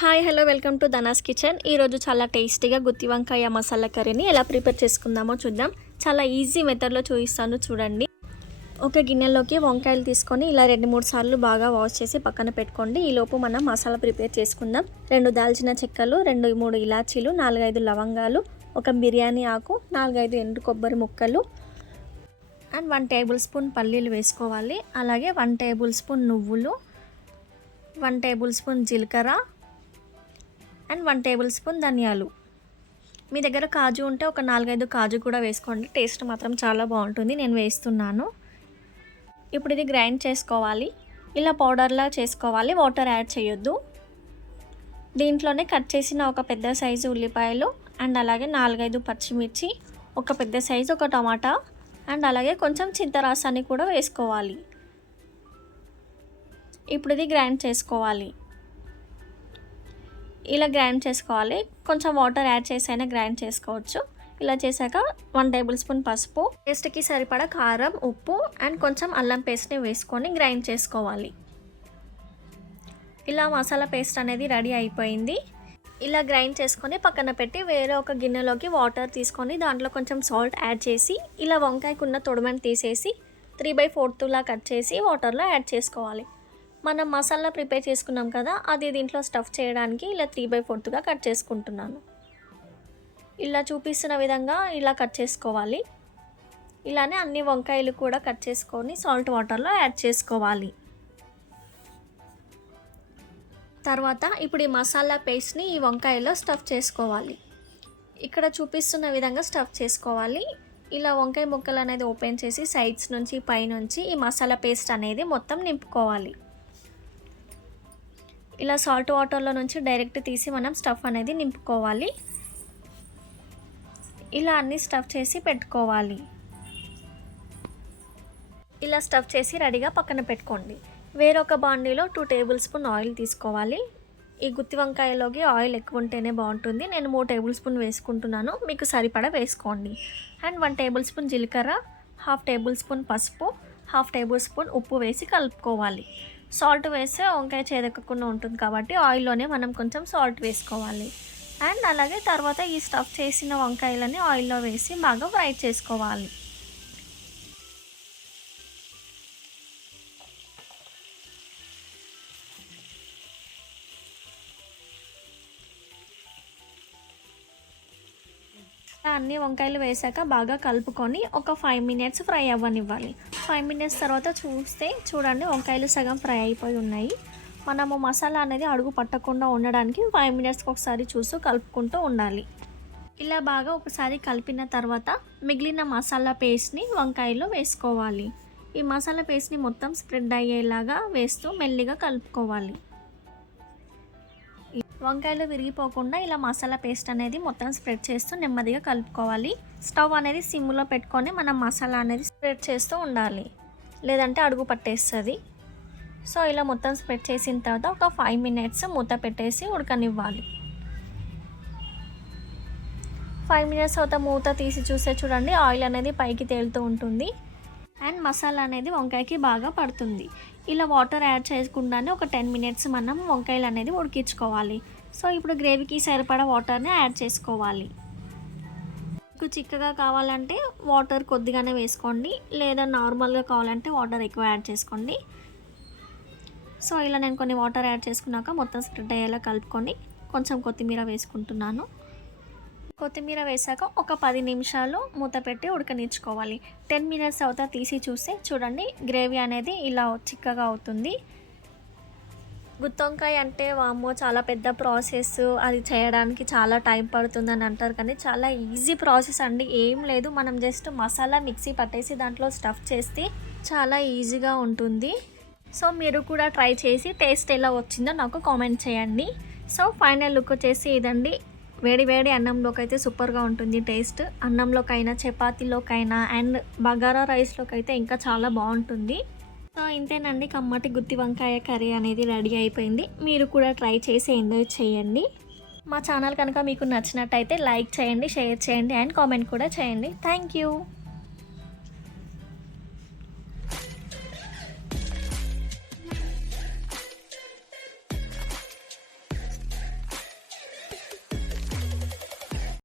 Hi hello welcome to ధనాస్ kitchen. ఈరోజు చాలా టేస్టీగా గుత్తి వంకాయ మసాలా కర్రీని ఎలా ప్రిపేర్ చేసుకుందామో చూద్దాం. చాలా ఈజీ మెథడ్లో చూపిస్తాను చూడండి. ఒక గిన్నెలోకి వంకాయలు తీసుకొని ఇలా 2-3 సార్లు బాగా వాష్ చేసి పక్కన పెట్టుకోండి. ఈలోపు మనం మసాలా ప్రిపేర్ చేసుకుందాం. 2 దాల్చిన చెక్కలు, 2-3 ఇలాచీలు, 4-5 లవంగాలు, ఒక బిర్యానీ ఆకు, 4-5 ఎండు కొబ్బరి ముక్కలు అండ్ 1 టేబుల్ స్పూన్ పల్లీలు వేసుకోవాలి. అలాగే 1 టేబుల్ స్పూన్ నువ్వులు, 1 టేబుల్ స్పూన్ జీలకర్ర అండ్ 1 టేబుల్ స్పూన్ ధనియాలు. మీ దగ్గర కాజు ఉంటే ఒక 4-5 కాజు కూడా వేసుకోండి. టేస్ట్ మాత్రం చాలా బాగుంటుంది. నేను వేస్తున్నాను. ఇప్పుడు ఇది గ్రైండ్ చేసుకోవాలి. ఇలా పౌడర్లా చేసుకోవాలి, వాటర్ యాడ్ చేయొద్దు. దీంట్లోనే కట్ చేసిన ఒక పెద్ద సైజు ఉల్లిపాయలు అండ్ అలాగే 4-5 పచ్చిమిర్చి, ఒక పెద్ద సైజు ఒక టమాటా అండ్ అలాగే కొంచెం చింతరసాన్ని కూడా వేసుకోవాలి. ఇప్పుడు ఇది గ్రైండ్ చేసుకోవాలి. ఇలా గ్రైండ్ చేసుకోవాలి. కొంచెం వాటర్ యాడ్ చేసి అయినా గ్రైండ్ చేసుకోవచ్చు. ఇలా చేశాక 1 టేబుల్ స్పూన్ పసుపు, టేస్ట్కి సరిపడా కారం, ఉప్పు అండ్ కొంచెం అల్లం పేస్ట్ని వేసుకొని గ్రైండ్ చేసుకోవాలి. ఇలా మసాలా పేస్ట్ అనేది రెడీ అయిపోయింది. ఇలా గ్రైండ్ చేసుకొని పక్కన పెట్టి వేరే ఒక గిన్నెలోకి వాటర్ తీసుకొని దాంట్లో కొంచెం సాల్ట్ యాడ్ చేసి ఇలా వంకాయకున్న తొడుమని తీసేసి 3/4 కట్ చేసి వాటర్లో యాడ్ చేసుకోవాలి. మనం మసాలా ప్రిపేర్ చేసుకున్నాం కదా, అది దీంట్లో స్టఫ్ చేయడానికి ఇలా 3/4 కట్ చేసుకుంటున్నాను. ఇలా చూపిస్తున్న విధంగా ఇలా కట్ చేసుకోవాలి. ఇలానే అన్ని వంకాయలు కూడా కట్ చేసుకొని సాల్ట్ వాటర్లో యాడ్ చేసుకోవాలి. తర్వాత ఇప్పుడు ఈ మసాలా పేస్ట్ని ఈ వంకాయలో స్టఫ్ చేసుకోవాలి. ఇక్కడ చూపిస్తున్న విధంగా స్టఫ్ చేసుకోవాలి. ఇలా వంకాయ ముక్కలు అనేది ఓపెన్ చేసి సైడ్స్ నుంచి పైనుంచి ఈ మసాలా పేస్ట్ అనేది మొత్తం నింపుకోవాలి. ఇలా సాల్ట్ వాటర్లో నుంచి డైరెక్ట్ తీసి మనం స్టఫ్ అనేది నింపుకోవాలి. ఇలా అన్ని స్టఫ్ చేసి పెట్టుకోవాలి. ఇలా స్టఫ్ చేసి రెడీగా పక్కన పెట్టుకోండి. వేరొక బాండీలో 2 టేబుల్ స్పూన్ ఆయిల్ తీసుకోవాలి. ఈ గుత్తి వంకాయలోకి ఆయిల్ ఎక్కువ ఉంటేనే బాగుంటుంది. నేను 3 టేబుల్ స్పూన్ వేసుకుంటున్నాను. మీకు సరిపడా వేసుకోండి. అండ్ 1 టేబుల్ స్పూన్ జీలకర్ర, 1/2 టేబుల్ స్పూన్ పసుపు, 1/2 టేబుల్ స్పూన్ ఉప్పు వేసి కలుపుకోవాలి. సాల్ట్ వేస్తే వంకాయ చేదక్కకుండా ఉంటుంది కాబట్టి ఆయిల్లోనే మనం కొంచెం సాల్ట్ వేసుకోవాలి. అండ్ అలాగే తర్వాత ఈ స్టఫ్ చేసిన వంకాయలని ఆయిల్లో వేసి బాగా ఫ్రై చేసుకోవాలి. అన్ని వంకాయలు వేసాక బాగా కలుపుకొని ఒక 5 మినిట్స్ ఫ్రై అవ్వనివ్వాలి. 5 మినిట్స్ తర్వాత చూడండి వంకాయలు సగం ఫ్రై అయిపోయి ఉన్నాయి. మనము మసాలా అనేది అడుగు పట్టకుండా ఉండడానికి 5 మినిట్స్కి ఒకసారి చూస్తూ కలుపుకుంటూ ఉండాలి. ఇలా బాగా ఒకసారి కలిపిన తర్వాత మిగిలిన మసాలా పేస్ట్ని వంకాయలో వేసుకోవాలి. ఈ మసాలా పేస్ట్ని మొత్తం స్ప్రెడ్ అయ్యేలాగా వేస్తూ మెల్లిగా కలుపుకోవాలి. వంకాయలు విరిగిపోకుండా ఇలా మసాలా పేస్ట్ అనేది మొత్తం స్ప్రెడ్ చేస్తూ నెమ్మదిగా కలుపుకోవాలి. స్టవ్ అనేది సిమ్లో పెట్టుకొని మనం మసాలా అనేది స్ప్రెడ్ చేస్తూ ఉండాలి, లేదంటే అడుగు పట్టేస్తుంది. సో ఇలా మొత్తం స్ప్రెడ్ చేసిన తర్వాత ఒక 5 మినిట్స్ మూత పెట్టేసి ఉడకనివ్వాలి. 5 మినిట్స్ తర్వాత మూత తీసి చూస్తే చూడండి ఆయిల్ అనేది పైకి తేలుతూ ఉంటుంది అండ్ మసాలా అనేది వంకాయకి బాగా పడుతుంది. ఇలా వాటర్ యాడ్ చేయకుండానే ఒక 10 మినిట్స్ మనం వంకాయలు అనేది ఉడికించుకోవాలి. సో ఇప్పుడు గ్రేవీకి సరిపడా వాటర్ని యాడ్ చేసుకోవాలి. మీకు చిక్కగా కావాలంటే వాటర్ కొద్దిగానే వేసుకోండి, లేదా నార్మల్గా కావాలంటే వాటర్ ఎక్కువ యాడ్ చేసుకోండి. సో ఇలా నేను కొన్ని వాటర్ యాడ్ చేసుకున్నాక మొత్తం స్ప్రెడ్ అయ్యేలా కలుపుకొని కొంచెం కొత్తిమీర వేసుకుంటున్నాను. కొత్తిమీర వేసాక ఒక 10 నిమిషాలు మూత పెట్టి ఉడకనిచ్చుకోవాలి. 10 మినిట్స్ తర్వాత తీసి చూస్తే చూడండి గ్రేవీ అనేది ఇలా చిక్కగా అవుతుంది. గుత్తి వంకాయ అంటే వామ్మో చాలా పెద్ద ప్రాసెస్, అది చేయడానికి చాలా టైం పడుతుందని అంటారు, కానీ చాలా ఈజీ ప్రాసెస్ అండి. ఏం లేదు, మనం జస్ట్ మసాలా మిక్సీ పట్టేసి దాంట్లో స్టఫ్ చేస్తే చాలా ఈజీగా ఉంటుంది. సో మీరు కూడా ట్రై చేసి టేస్ట్ ఎలా వచ్చిందో నాకు కామెంట్ చేయండి. సో ఫైనల్ లుక్ వచ్చేసి ఇదండి. వేడి వేడి అన్నంలోకి అయితే సూపర్గా ఉంటుంది టేస్ట్. అన్నంలోకైనా చపాతీలోకైనా అండ్ బగారా రైస్లోకి అయితే ఇంకా చాలా బాగుంటుంది. సో ఇంతేనండి, కమ్మటి గుత్తి వంకాయ కర్రీ అనేది రెడీ అయిపోయింది. మీరు కూడా ట్రై చేసి ఎంజాయ్ చేయండి. మా ఛానల్ కనుక మీకు నచ్చినట్టయితే లైక్ చేయండి, షేర్ చేయండి అండ్ కామెంట్ కూడా చేయండి. Thank you.